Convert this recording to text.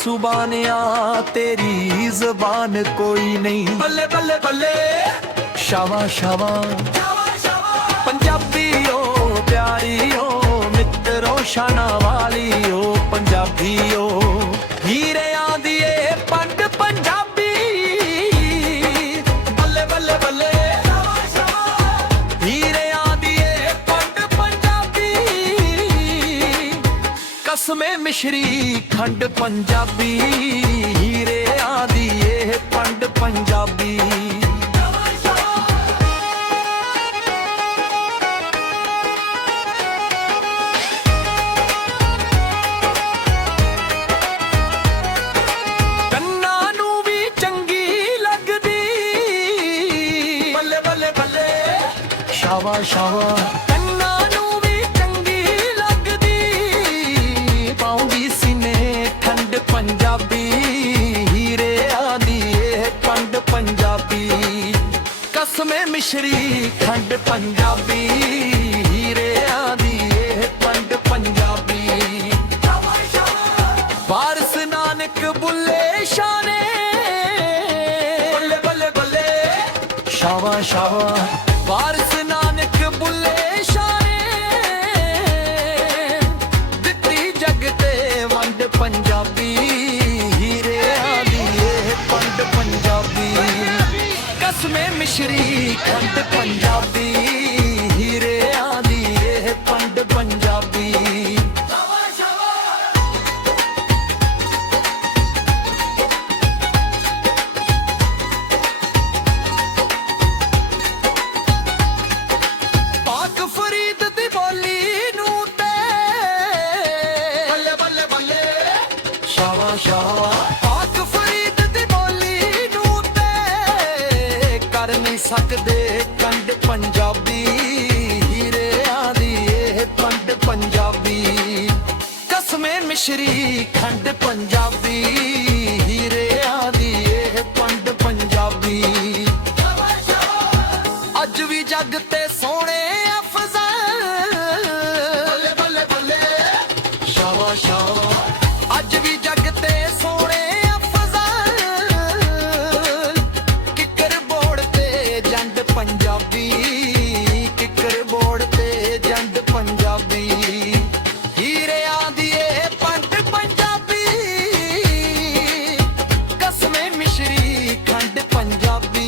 सुबानिया तेरी ज़बान कोई नहीं। बल्ले बल्ले बल्ले शावा शावा पंजाबी ओ प्यारी ओ मित्रों शाना वाली ओ पंजाबी ओ हीरे आंदी ए पंड पंजाबी। बल्ले बल्ले बल्ले हीरे आंदी ए पंड पंजाबी। कसमे मिश्री खंड पंजाबी हीरे आंदी ए पंड पंजाबी। शावा शावा ਕੰਨਾਂ ਨੂੰ ਵੀ ਚੰਗੀ ਲੱਗਦੀ ਪਾਉਂਦੀ ਸੀਨੇ ਠੰਡ ਪੰਜਾਬੀ ਹੀਰੇ ਆਦੀ ਇਹ ਪੰਡ ਪੰਜਾਬੀ। ਕਸਮੇ ਮਿਸ਼ਰੀ ਖੰਡ ਪੰਜਾਬੀ ਹੀਰੇ ਆਦੀ ਇਹ ਪੰਡ ਪੰਜਾਬੀ। ਵਾਰਿਸ ਨਾਨਕ ਬੁੱਲੇ ਸ਼ਾਨੇ ਬੱਲੇ ਬੱਲੇ ਬੱਲੇ ਸ਼ਾਵਾ ਸ਼ਾਵਾ ਵਾਰਿਸ ਨਾਨਕ ਬੁੱਲੇ ਸ਼ਾਨੇ ਦਿੱਤੀ ਜਗ ਤੇ ਵੰਡ ਪੰਜਾਬੀ ਹੀਰੇ ਆਦੀ ਇਹ ਪੰਡ ਪੰਜਾਬੀ। ਕਸਮੇ ਮਿਸ਼ਰੀ ਖੰਡ ਪੰਜਾਬੀ ਹੀਰੇ ਆਦੀ ਇਹ ਪੰਡ ਪੰਜਾਬੀ। शावा पाक फरीद दी बोली नूं ते कर नहीं सकदे कंड पंजाबी हीरे आदी ए पंड पंजाबी। कसमे मिश्री खंड पंजाबी हीरे आदी ए पंड पंजाबी। अज भी जग ते सोने अफज़ल बल्ले बल्ले बल्ले शावा शावा अज भी जग ते सोने अफज़ल किकर बोर्ड ते जंड पंजाबी किकर बोर्ड ते जंड पंजाबी। हीरे आदी ए पंड पंजाबी कसमे मिश्री खंड पंजाबी।